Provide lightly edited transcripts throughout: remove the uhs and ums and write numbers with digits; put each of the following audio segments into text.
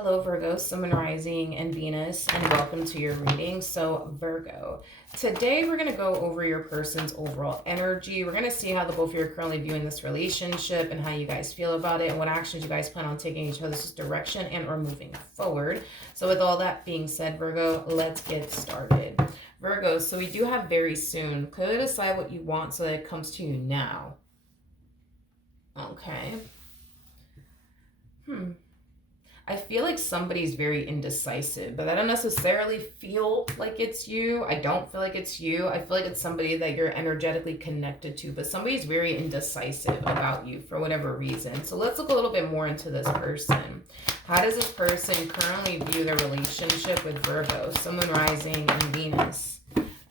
Hello, Virgo, Sun, Moon, Rising, and Venus, and welcome to your reading. So, Virgo, today we're going to go over your person's overall energy. We're going to see how the both of you are currently viewing this relationship and how you guys feel about it and what actions you guys plan on taking each other's direction and or moving forward. So, with all that being said, Virgo, let's get started. Virgo, so we do have very soon. Clearly decide what you want so that it comes to you now. Okay. I feel like somebody's very indecisive, but I don't necessarily feel like it's you. I don't feel like it's you. I feel like it's somebody that you're energetically connected to, but somebody's very indecisive about you for whatever reason. So let's look a little bit more into this person. How does this person currently view their relationship with Virgo, Sun, Moon, Rising, and Venus?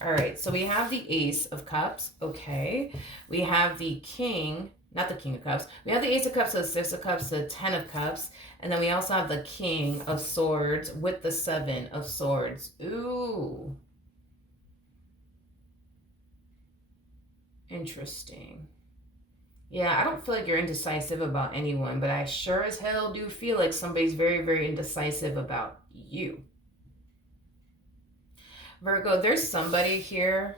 All right, so we have the Ace of Cups. Okay. We have the King, not the King of Cups. We have the Ace of Cups, the Six of Cups, the Ten of Cups. And then we also have the King of Swords with the Seven of Swords. Ooh. Interesting. Yeah, I don't feel like you're indecisive about anyone, but I sure as hell do feel like somebody's very, very indecisive about you. Virgo, there's somebody here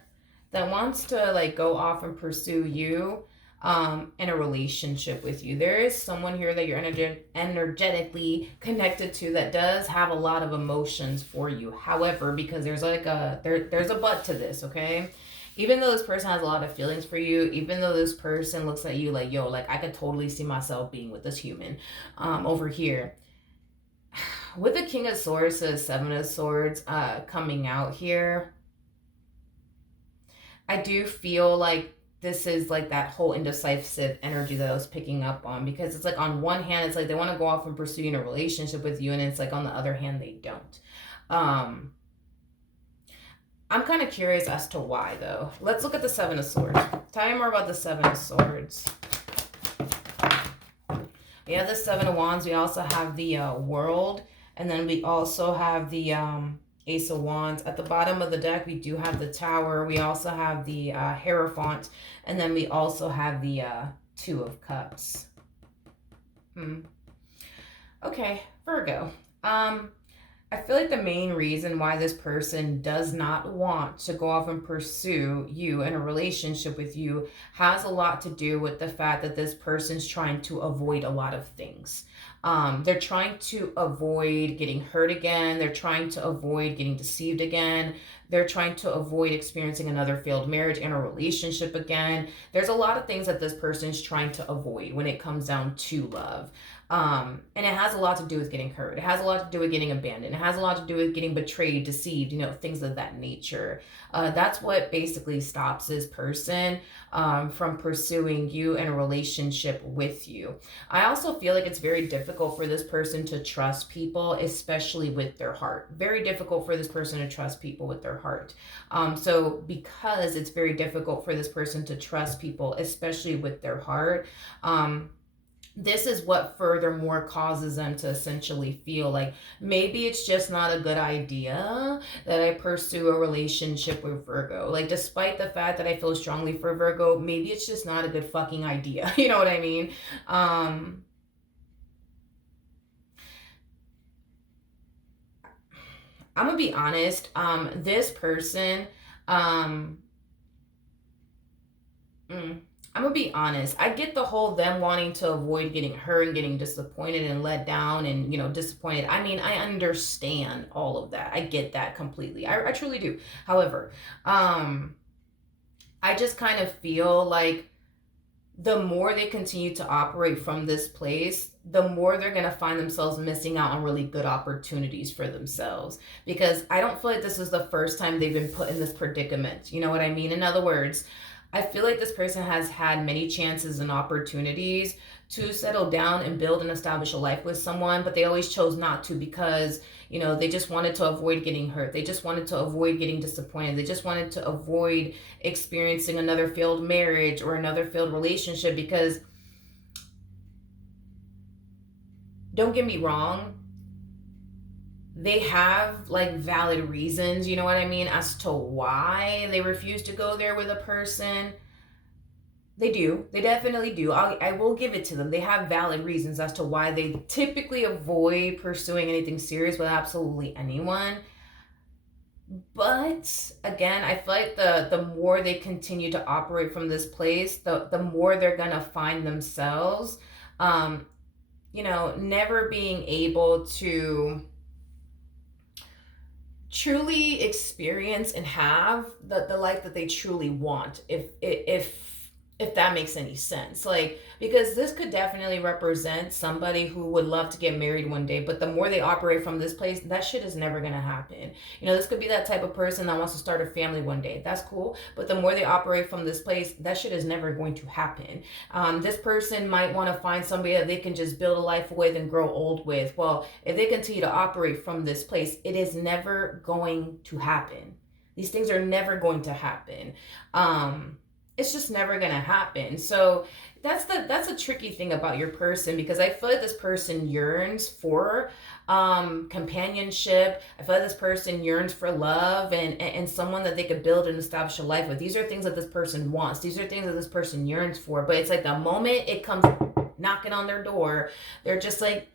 that wants to like go off and pursue you in a relationship with you. There is someone here that you're energetically connected to that does have a lot of emotions for you. However, because there's like there's a but to this, okay? Even though this person has a lot of feelings for you, even though this person looks at you like, yo, like I could totally see myself being with this human over here. With the King of Swords to the Seven of Swords coming out here, I do feel like this is like that whole indecisive energy that I was picking up on, because it's like on one hand it's like they want to go off and pursue a relationship with you, and it's like on the other hand they don't. I'm kind of curious as to why though. Let's look at the Seven of Swords. Tell me more about the Seven of Swords. We have the Seven of Wands. We also have the World, and then we also have the Ace of Wands. At the bottom of the deck, we do have the Tower. We also have the Hierophant. And then we also have the Two of Cups. Okay, Virgo. I feel like the main reason why this person does not want to go off and pursue you in a relationship with you has a lot to do with the fact that this person's trying to avoid a lot of things. They're trying to avoid getting hurt again. They're trying to avoid getting deceived again. They're trying to avoid experiencing another failed marriage and a relationship again. There's a lot of things that this person's trying to avoid when it comes down to love. And it has a lot to do with getting hurt. It has a lot to do with getting abandoned. It has a lot to do with getting betrayed, deceived, things of that nature. That's what basically stops this person from pursuing you in a relationship with you. I also feel like it's very difficult for this person to trust people, especially with their heart. Very difficult for this person to trust people with their heart. So because it's very difficult for this person to trust people, especially with their heart, this is what furthermore causes them to essentially feel like maybe it's just not a good idea that I pursue a relationship with Virgo. Like, despite the fact that I feel strongly for Virgo, maybe it's just not a good fucking idea. You know what I mean? I'm gonna be honest. This person, I'm gonna be honest. I get the whole them wanting to avoid getting hurt and getting disappointed and let down and disappointed. I mean, I understand all of that. I get that completely. I truly do. However, I just kind of feel like the more they continue to operate from this place, the more they're going to find themselves missing out on really good opportunities for themselves. Because I don't feel like this is the first time they've been put in this predicament. You know what I mean? In other words, I feel like this person has had many chances and opportunities to settle down and build and establish a life with someone, but they always chose not to because, they just wanted to avoid getting hurt. They just wanted to avoid getting disappointed. They just wanted to avoid experiencing another failed marriage or another failed relationship because, don't get me wrong, they have like valid reasons, you know what I mean, as to why they refuse to go there with a person. They do. They definitely do. I will give it to them. They have valid reasons as to why they typically avoid pursuing anything serious with absolutely anyone. But again, I feel like the more they continue to operate from this place, the more they're gonna find themselves, um, never being able to truly experience and have the life that they truly want, if that makes any sense. Like, because this could definitely represent somebody who would love to get married one day, but the more they operate from this place, that shit is never gonna happen. This could be that type of person that wants to start a family one day. That's cool, but the more they operate from this place, that shit is never going to happen. This person might want to find somebody that they can just build a life with and grow old with. Well, if they continue to operate from this place, it is never going to happen. These things are never going to happen. It's just never gonna happen. So that's a tricky thing about your person, because I feel like this person yearns for companionship. I feel like this person yearns for love and someone that they could build and establish a life with. These are things that this person wants. These are things that this person yearns for. But it's like the moment it comes knocking on their door, they're just like,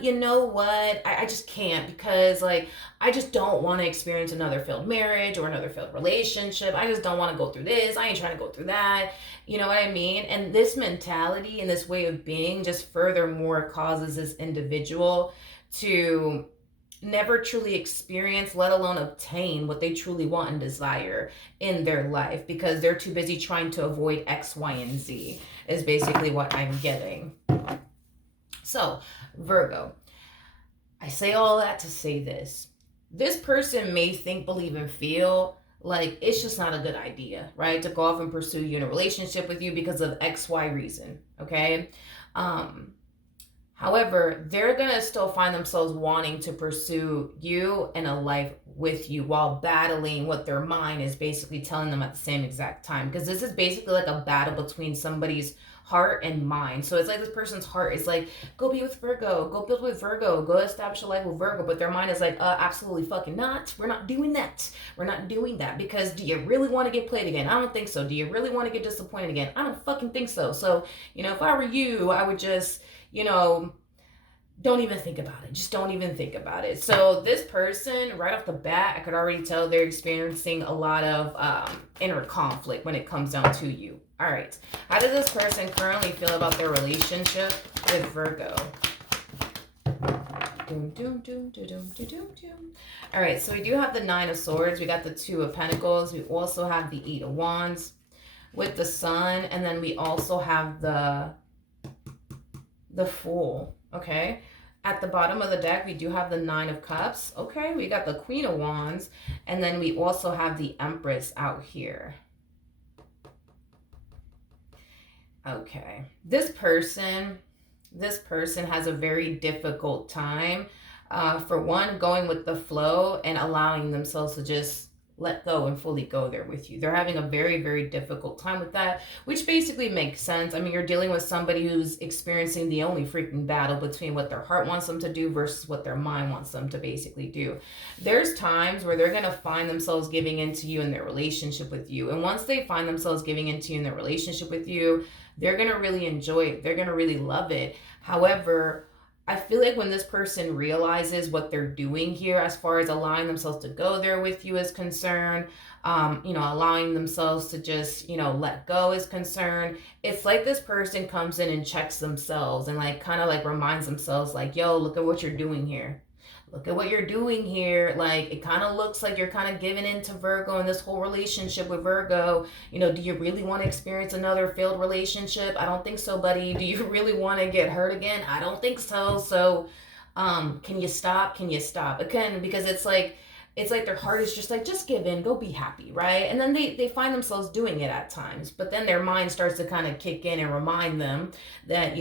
you know what? I just can't, because like I just don't want to experience another failed marriage or another failed relationship. I just don't want to go through this. I ain't trying to go through that. You know what I mean? And this mentality and this way of being just furthermore causes this individual to never truly experience, let alone obtain what they truly want and desire in their life, because they're too busy trying to avoid X, Y, and Z, is basically what I'm getting. So, Virgo, I say all that to say this. This person may think, believe, and feel like it's just not a good idea, right? To go off and pursue you in a relationship with you because of X, Y reason, okay? However, they're going to still find themselves wanting to pursue you in a life with you while battling what their mind is basically telling them at the same exact time. Because this is basically like a battle between somebody's heart and mind. So it's like this person's heart is like, go be with Virgo, go build with Virgo, go establish a life with Virgo. But their mind is like, absolutely fucking not. We're not doing that. We're not doing that. Because do you really want to get played again? I don't think so. Do you really want to get disappointed again? I don't fucking think so. So, if I were you, I would just, don't even think about it. Just don't even think about it. So this person, right off the bat, I could already tell they're experiencing a lot of inner conflict when it comes down to you. All right. How does this person currently feel about their relationship with Virgo? Doom, doom, doom, doom, doom, doom, doom. All right. So we do have the Nine of Swords. We got the Two of Pentacles. We also have the Eight of Wands with the Sun. And then we also have the Fool. Okay. At the bottom of the deck, we do have the Nine of Cups. Okay. We got the Queen of Wands. And then we also have the Empress out here. Okay. This person has a very difficult time. For one, going with the flow and allowing themselves to just let go and fully go there with you. They're having a very, very difficult time with that, which basically makes sense. I mean, you're dealing with somebody who's experiencing the only freaking battle between what their heart wants them to do versus what their mind wants them to basically do. There's times where they're going to find themselves giving into you in their relationship with you. And once they find themselves giving into you in their relationship with you, they're going to really enjoy it. They're going to really love it. However, I feel like when this person realizes what they're doing here, as far as allowing themselves to go there with you is concerned, allowing themselves to just, let go is concerned, it's like this person comes in and checks themselves and like kind of like reminds themselves like, yo, look at what you're doing here. Look at what you're doing here. Like, it kind of looks like you're kind of giving into Virgo and this whole relationship with Virgo. Do you really want to experience another failed relationship? I don't think so, buddy. Do you really want to get hurt again? I don't think so. So, can you stop? Can you stop? Again, because it's like their heart is just like, just give in, go be happy, right? And then they find themselves doing it at times. But then their mind starts to kind of kick in and remind them that,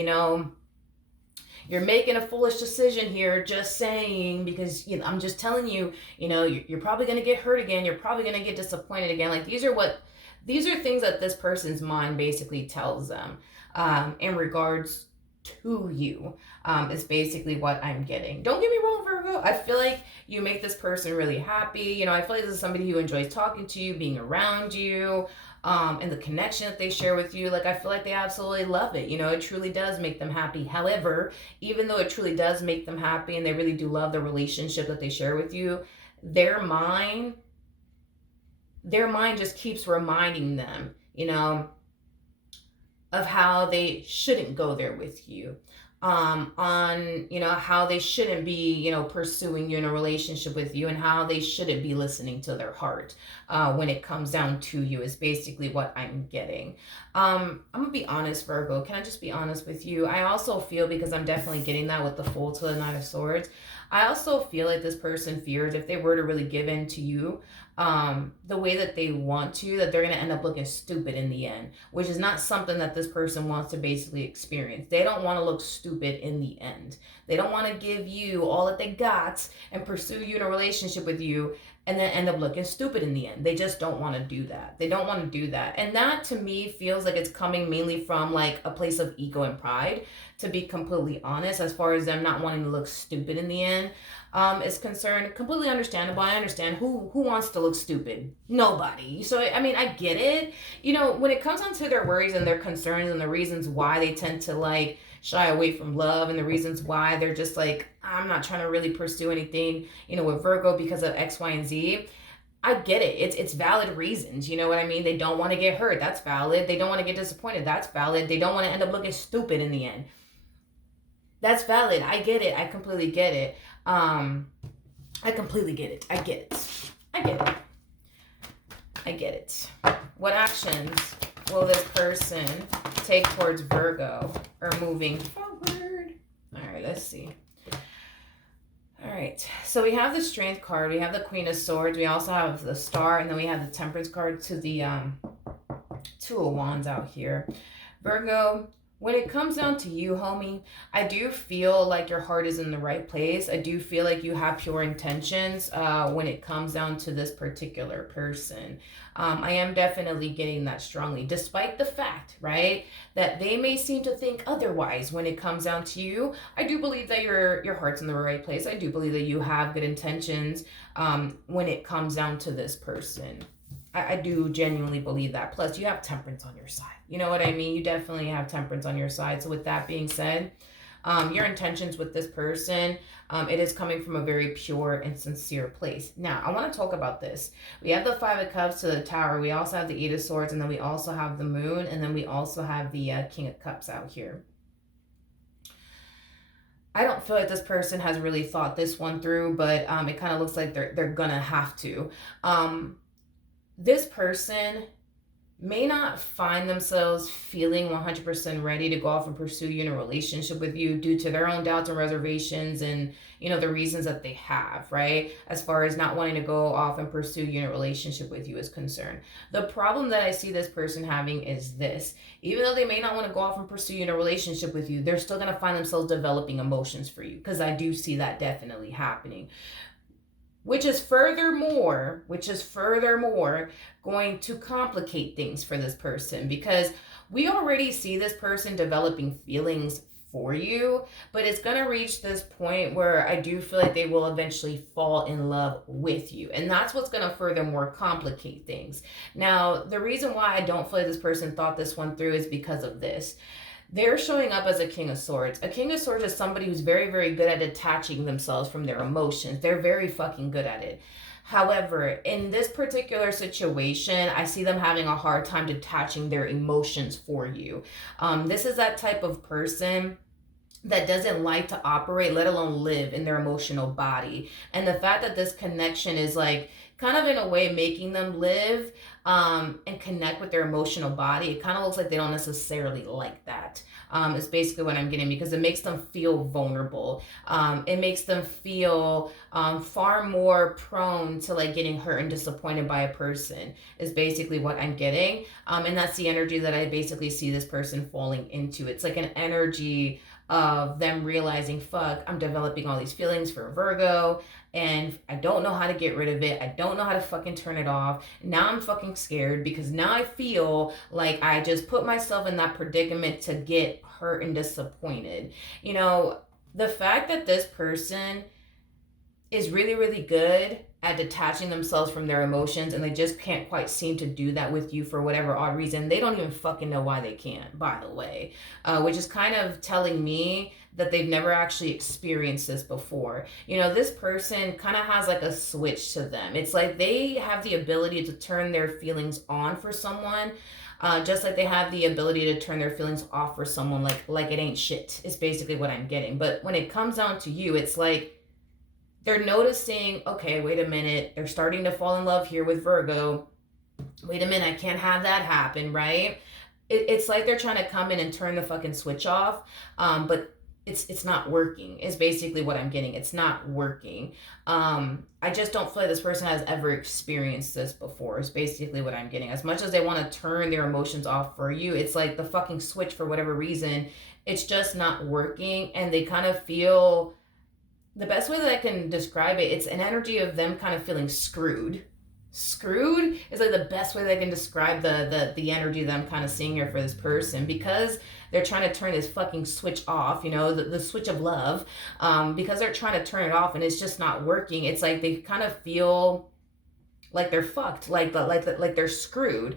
you're making a foolish decision here, just saying, because I'm just telling you, you're probably going to get hurt again. You're probably going to get disappointed again. Like, these are things that this person's mind basically tells them in regards to you, is basically what I'm getting. Don't get me wrong, Virgo. I feel like you make this person really happy. I feel like this is somebody who enjoys talking to you, being around you. and the connection that they share with you. Like, I feel like they absolutely love it. You know, it truly does make them happy. However, even though it truly does make them happy and they really do love the relationship that they share with you, their mind, their mind just keeps reminding them, you know, of how they shouldn't go there with you, on, you know, how they shouldn't be, you know, pursuing you in a relationship with you, and how they shouldn't be listening to their heart when it comes down to you, is basically what I'm getting. I'm gonna be honest, Virgo. Can I just be honest with you? I also feel, because I'm definitely getting that with the Fool to the Knight of Swords, I also feel like this person fears if they were to really give in to you the way that they want to, that they're going to end up looking stupid in the end, which is not something that this person wants to basically experience. They don't want to look stupid in the end. They don't want to give you all that they got and pursue you in a relationship with you and then end up looking stupid in the end. They just don't want to do that. They don't want to do that. And that, to me, feels like it's coming mainly from like a place of ego and pride, to be completely honest, as far as them not wanting to look stupid in the end is concerned. Completely understandable. I understand. Who wants to look stupid? Nobody. So I mean, I get it. You know, when it comes down to their worries and their concerns and the reasons why they tend to like shy away from love, and the reasons why they're just like, I'm not trying to really pursue anything, you know, with Virgo because of X, Y, and Z. I get it. It's valid reasons. You know what I mean? They don't want to get hurt. That's valid. They don't want to get disappointed. That's valid. They don't want to end up looking stupid in the end. That's valid. I get it. I completely get it. I completely get it. I get it. I get it. I get it. What actions will this person take towards Virgo or moving forward? All right, let's see. All right, so we have the Strength card, we have the Queen of Swords, we also have the Star, and then we have the Temperance card to the Two of Wands out here. Virgo, when it comes down to you, homie, I do feel like your heart is in the right place. I do feel like you have pure intentions when it comes down to this particular person. I am definitely getting that strongly, despite the fact, right, that they may seem to think otherwise when it comes down to you. I do believe that your heart's in the right place. I do believe that you have good intentions when it comes down to this person. I do genuinely believe that. Plus, you have Temperance on your side. You know what I mean? You definitely have Temperance on your side. So with that being said, your intentions with this person, it is coming from a very pure and sincere place. Now, I want to talk about this. We have the Five of Cups to the Tower. We also have the Eight of Swords, and then we also have the Moon, and then we also have the King of Cups out here. I don't feel like this person has really thought this one through, but it kind of looks like they're gonna have to. This person may not find themselves feeling 100% ready to go off and pursue you in a relationship with you due to their own doubts and reservations and, you know, the reasons that they have, right? As far as not wanting to go off and pursue you in a relationship with you is concerned. The problem that I see this person having is this. Even though they may not want to go off and pursue you in a relationship with you, they're still going to find themselves developing emotions for you, because I do see that definitely happening. Which is furthermore going to complicate things for this person, because we already see this person developing feelings for you, but it's going to reach this point where I do feel like they will eventually fall in love with you. And that's what's going to furthermore complicate things. Now, the reason why I don't feel like this person thought this one through is because of this. They're showing up as a King of Swords. A King of Swords is somebody who's very, very good at detaching themselves from their emotions. They're very fucking good at it. However, in this particular situation, I see them having a hard time detaching their emotions for you. This is that type of person that doesn't like to operate, let alone live in their emotional body. And the fact that this connection is like kind of in a way making them live and connect with their emotional body, it kind of looks like they don't necessarily like that. Is basically what I'm getting, because it makes them feel vulnerable. It makes them feel far more prone to like getting hurt and disappointed by a person, is basically what I'm getting. And that's the energy that I basically see this person falling into. It's like an energy of them realizing, fuck, I'm developing all these feelings for Virgo and I don't know how to get rid of it. I don't know how to fucking turn it off. Now I'm fucking scared, because now I feel like I just put myself in that predicament to get hurt and disappointed. You know, the fact that this person is really, really good at detaching themselves from their emotions, and they just can't quite seem to do that with you for whatever odd reason. They don't even fucking know why they can't, by the way, which is kind of telling me that they've never actually experienced this before. You know, this person kind of has like a switch to them. It's like they have the ability to turn their feelings on for someone, just like they have the ability to turn their feelings off for someone, like it ain't shit, is basically what I'm getting. But when it comes down to you, it's like they're noticing, okay, wait a minute, they're starting to fall in love here with Virgo. Wait a minute, I can't have that happen, right? It's like they're trying to come in and turn the fucking switch off, but it's not working, is basically what I'm getting. It's not working. I just don't feel like this person has ever experienced this before, is basically what I'm getting. As much as they want to turn their emotions off for you, it's like the fucking switch, for whatever reason, it's just not working. And they kind of feel, the best way that I can describe it, it's an energy of them kind of feeling screwed. Screwed is like the best way that I can describe the energy that I'm kind of seeing here for this person, because they're trying to turn this fucking switch off, you know, the switch of love, because they're trying to turn it off and it's just not working. It's like they kind of feel like they're fucked, like they're screwed,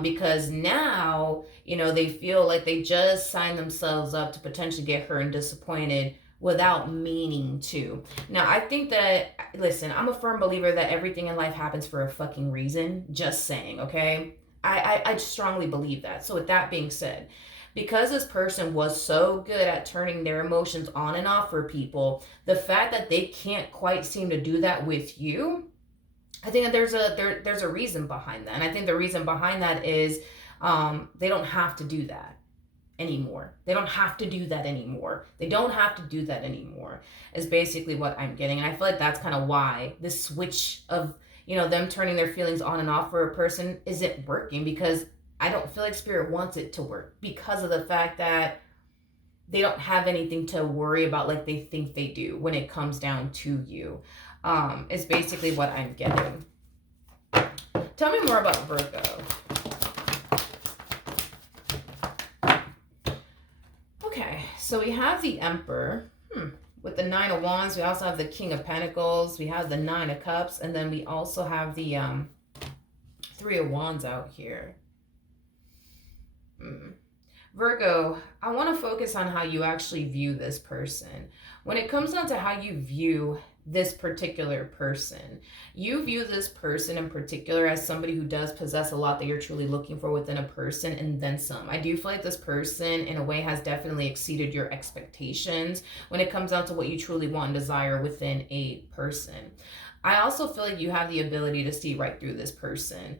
because now, you know, they feel like they just signed themselves up to potentially get hurt and disappointed without meaning to. Now, I think that, listen, I'm a firm believer that everything in life happens for a fucking reason. Just saying, okay? I strongly believe that. So with that being said, because this person was so good at turning their emotions on and off for people, the fact that they can't quite seem to do that with you, I think that there's a reason behind that. And I think the reason behind that is they don't have to do that anymore. They don't have to do that anymore. They don't have to do that anymore, is basically what I'm getting. And I feel like that's kind of why this switch of, you know, them turning their feelings on and off for a person isn't working, because I don't feel like Spirit wants it to work, because of the fact that they don't have anything to worry about like they think they do when it comes down to you, is basically what I'm getting. Tell me more about Virgo. Okay, so we have the Emperor with the Nine of Wands. We also have the King of Pentacles. We have the Nine of Cups. And then we also have the Three of Wands out here. Virgo, I want to focus on how you actually view this person. When it comes down to how you view this particular person, you view this person in particular as somebody who does possess a lot that you're truly looking for within a person, and then some. I do feel like this person in a way has definitely exceeded your expectations when it comes down to what you truly want and desire within a person. I also feel like you have the ability to see right through this person,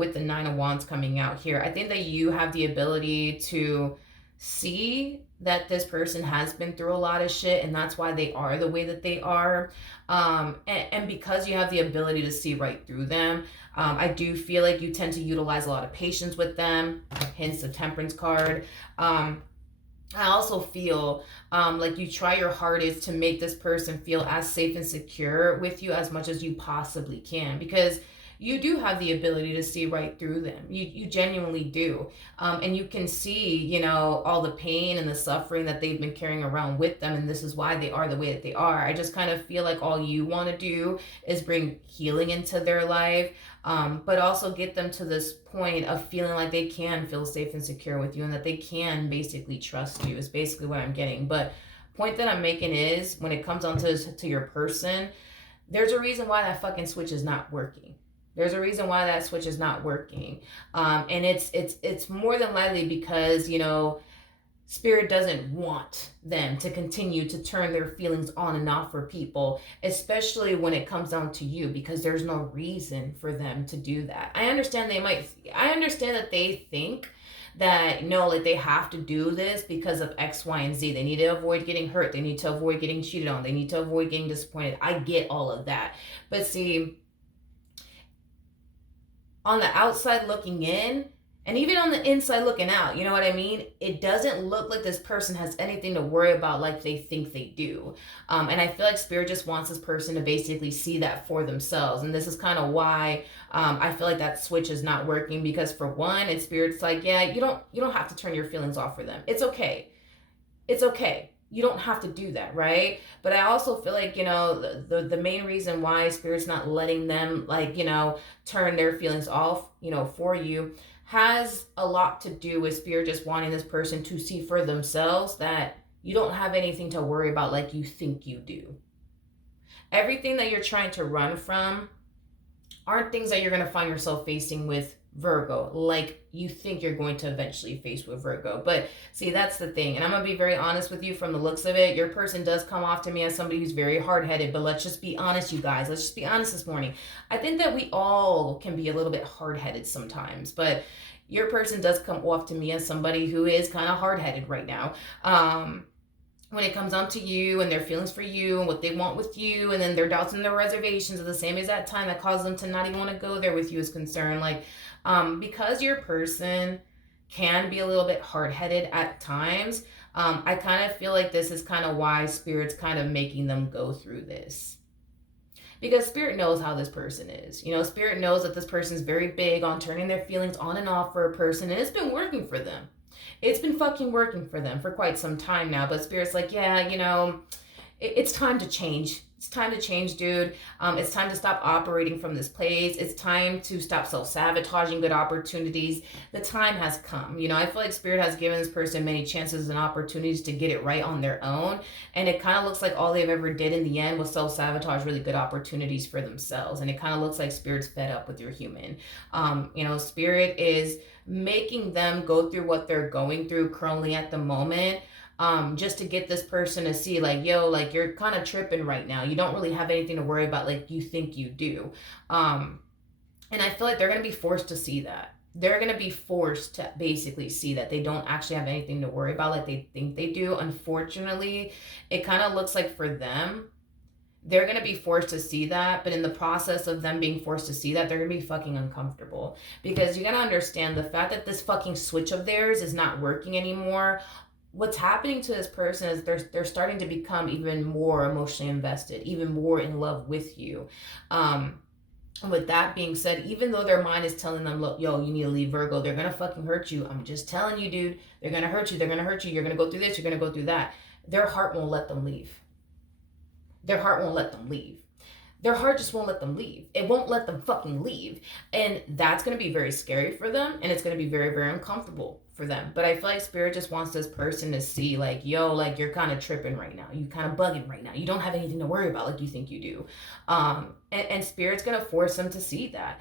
with the Nine of Wands coming out here. I think that you have the ability to see that this person has been through a lot of shit, and that's why they are the way that they are. And because you have the ability to see right through them, I do feel like you tend to utilize a lot of patience with them, hence the Temperance card. I also feel like you try your hardest to make this person feel as safe and secure with you as much as you possibly can, because you do have the ability to see right through them. You genuinely do. And you can see, you know, all the pain and the suffering that they've been carrying around with them. And this is why they are the way that they are. I just kind of feel like all you want to do is bring healing into their life, but also get them to this point of feeling like they can feel safe and secure with you, and that they can basically trust you, is basically what I'm getting. But point that I'm making is, when it comes down to your person, there's a reason why that fucking switch is not working. There's a reason why that switch is not working. And it's more than likely because, you know, Spirit doesn't want them to continue to turn their feelings on and off for people, especially when it comes down to you, because there's no reason for them to do that. I understand that they think that, no, like they have to do this because of X, Y, and Z. They need to avoid getting hurt. They need to avoid getting cheated on. They need to avoid getting disappointed. I get all of that. But see, on the outside looking in, and even on the inside looking out, you know what I mean? It doesn't look like this person has anything to worry about like they think they do. And I feel like Spirit just wants this person to basically see that for themselves. And this is kind of why I feel like that switch is not working, because for one, Spirit's like, yeah, you don't have to turn your feelings off for them. It's okay. It's okay. you don't have to do that, right? But I also feel like, the main reason why Spirit's not letting them, like, turn their feelings off, for you, has a lot to do with Spirit just wanting this person to see for themselves that you don't have anything to worry about like you think you do. Everything that you're trying to run from aren't things that you're going to find yourself facing with Virgo, like you think you're going to eventually face with Virgo. But see, that's the thing. And I'm going to be very honest with you from the looks of it. Your person does come off to me as somebody who's very hard headed. But let's just be honest, you guys. Let's just be honest this morning. I think that we all can be a little bit hard headed sometimes. But your person does come off to me as somebody who is kind of hard headed right now. When it comes down to you and their feelings for you and what they want with you, and then their doubts and their reservations at the same exact time that cause them to not even want to go there with you is concerned. Like, because your person can be a little bit hard-headed at times, I kind of feel like this is kind of why Spirit's kind of making them go through this. Because Spirit knows how this person is. Spirit knows that this person is very big on turning their feelings on and off for a person, and it's been working for them. It's been fucking working for them for quite some time now. But Spirit's like, yeah, it's time to change. It's time to change, dude. It's time to stop operating from this place. It's time to stop self-sabotaging good opportunities. The time has come. I feel like Spirit has given this person many chances and opportunities to get it right on their own. And it kind of looks like all they've ever did in the end was self-sabotage really good opportunities for themselves. And it kind of looks like Spirit's fed up with your human. Spirit is making them go through what they're going through currently at the moment, just to get this person to see like, yo, like you're kind of tripping right now. You don't really have anything to worry about like you think you do. And I feel like they're going to be forced to see that. They're going to be forced to basically see that they don't actually have anything to worry about like they think they do. Unfortunately, it kind of looks like for them, they're going to be forced to see that, but in the process of them being forced to see that, they're going to be fucking uncomfortable. Because you got to understand the fact that this fucking switch of theirs is not working anymore. What's happening to this person is they're starting to become even more emotionally invested, even more in love with you. And with that being said, even though their mind is telling them, look, yo, you need to leave Virgo, they're going to fucking hurt you. I'm just telling you, dude, they're going to hurt you. They're going to hurt you. You're going to go through this. You're going to go through that. Their heart won't let them leave. Their heart won't let them leave. Their heart just won't let them leave. It won't let them fucking leave. And that's going to be very scary for them. And it's going to be very, very uncomfortable for them. But I feel like Spirit just wants this person to see like, yo, like you're kind of tripping right now. You kind of bugging right now. You don't have anything to worry about like you think you do. And Spirit's going to force them to see that.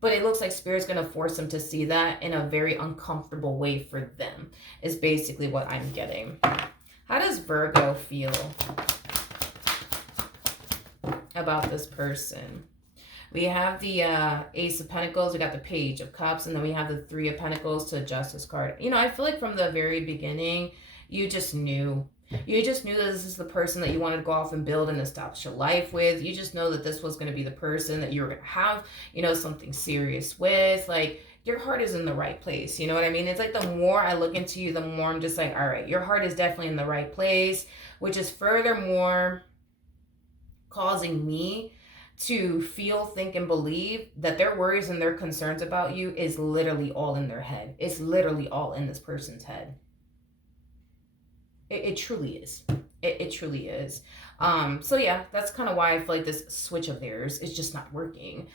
But it looks like Spirit's going to force them to see that in a very uncomfortable way for them, is basically what I'm getting. How does Virgo feel about this person? We have the Ace of Pentacles, we got the Page of Cups, and then we have the Three of Pentacles to Justice card. I feel like from the very beginning, you just knew. You just knew that this is the person that you wanted to go off and build and establish your life with. You just know that this was going to be the person that you were going to have, something serious with. Like, your heart is in the right place. You know what I mean? It's like the more I look into you, the more I'm just like, all right, your heart is definitely in the right place, which is furthermore causing me to feel, think, and believe that their worries and their concerns about you is literally all in their head. It's literally all in this person's head. It truly is. It truly is. So yeah, that's kind of why I feel like this switch of theirs is just not working.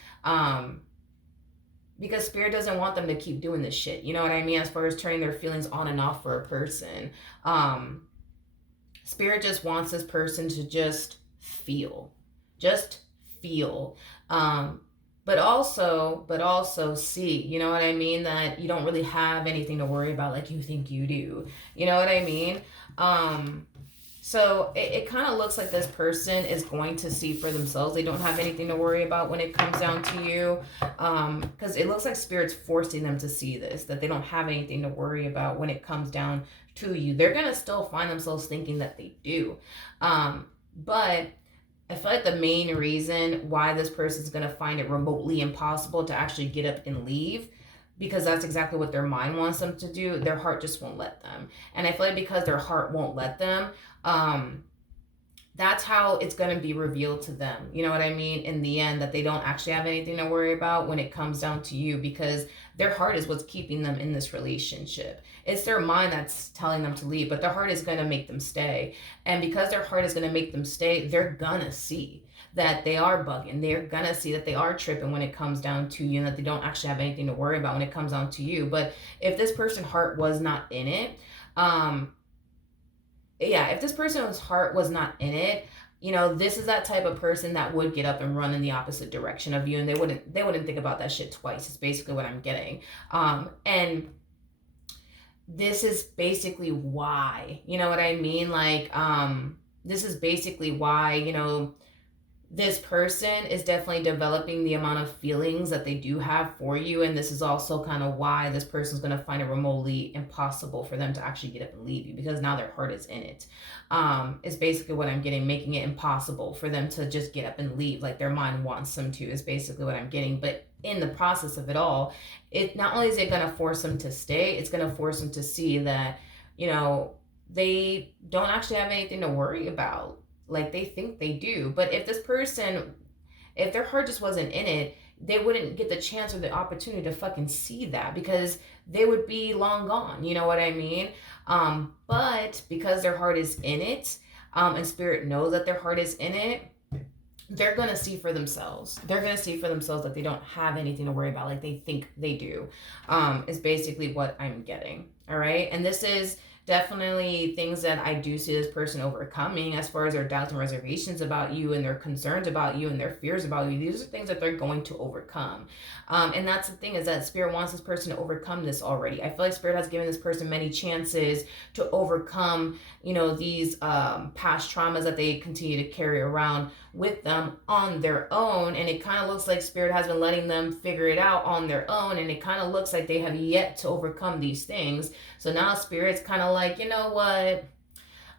Because Spirit doesn't want them to keep doing this shit. You know what I mean? As far as turning their feelings on and off for a person. Spirit just wants this person to just feel. Just feel. But also see, you know what I mean? That you don't really have anything to worry about like you think you do. You know what I mean? So it kind of looks like this person is going to see for themselves. They don't have anything to worry about when it comes down to you. Because it looks like Spirit's forcing them to see this, that they don't have anything to worry about when it comes down to you. They're going to still find themselves thinking that they do. But I feel like the main reason why this person is going to find it remotely impossible to actually get up and leave, because that's exactly what their mind wants them to do, their heart just won't let them. And I feel like because their heart won't let them, That's how it's going to be revealed to them. You know what I mean? In the end, that they don't actually have anything to worry about when it comes down to you, because their heart is what's keeping them in this relationship. It's their mind that's telling them to leave, but their heart is going to make them stay. And because their heart is going to make them stay, they're going to see that they are bugging. They're going to see that they are tripping when it comes down to you, and that they don't actually have anything to worry about when it comes down to you. But if this person's heart was not in it, um, yeah, if this person's heart was not in it, this is that type of person that would get up and run in the opposite direction of you, and they wouldn't think about that shit twice. It's basically what I'm getting. And this is basically why, you know what I mean? Like, this is basically why, this person is definitely developing the amount of feelings that they do have for you. And this is also kind of why this person's going to find it remotely impossible for them to actually get up and leave you, because now their heart is in it. Is basically what I'm getting, making it impossible for them to just get up and leave like their mind wants them to, is basically what I'm getting. But in the process of it all, it not only is it going to force them to stay, it's going to force them to see that, they don't actually have anything to worry about like they think they do. But if this person, if their heart just wasn't in it, they wouldn't get the chance or the opportunity to fucking see that, because they would be long gone. You know what I mean? But because their heart is in it, and spirit knows that their heart is in it, they're going to see for themselves. They're going to see for themselves that they don't have anything to worry about like they think they do, is basically what I'm getting. All right. And this is definitely things that I do see this person overcoming as far as their doubts and reservations about you, and their concerns about you, and their fears about you. These are things that they're going to overcome. And that's the thing, is that Spirit wants this person to overcome this already. I feel like Spirit has given this person many chances to overcome, these past traumas that they continue to carry around with them on their own. And it kind of looks like Spirit has been letting them figure it out on their own. And it kind of looks like they have yet to overcome these things. So now Spirit's kind of like, you know what?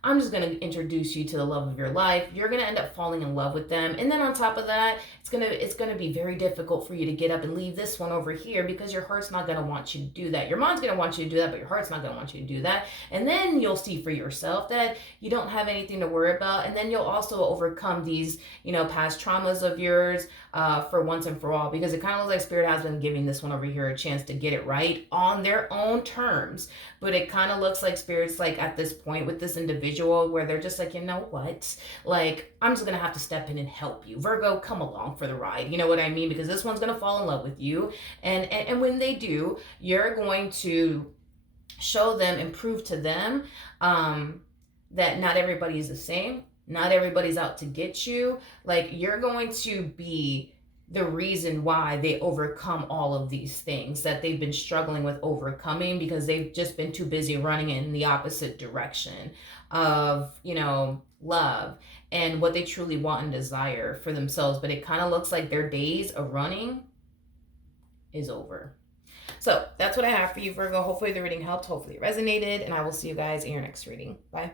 I'm just going to introduce you to the love of your life. You're going to end up falling in love with them. And then on top of that, it's going to be very difficult for you to get up and leave this one over here, because your heart's not going to want you to do that. Your mind's going to want you to do that, but your heart's not going to want you to do that. And then you'll see for yourself that you don't have anything to worry about. And then you'll also overcome these, past traumas of yours, for once and for all, because it kind of looks like Spirit has been giving this one over here a chance to get it right on their own terms. But it kind of looks like Spirit's like at this point with this individual where they're just like, you know what? Like, I'm just going to have to step in and help you. Virgo, come along for the ride. You know what I mean? Because this one's going to fall in love with you. And when they do, you're going to show them and prove to them, that not everybody is the same. Not everybody's out to get you. Like, you're going to be the reason why they overcome all of these things that they've been struggling with overcoming, because they've just been too busy running in the opposite direction of, love and what they truly want and desire for themselves. But it kind of looks like their days of running is over. So that's what I have for you, Virgo. Hopefully the reading helped. Hopefully it resonated. And I will see you guys in your next reading. Bye.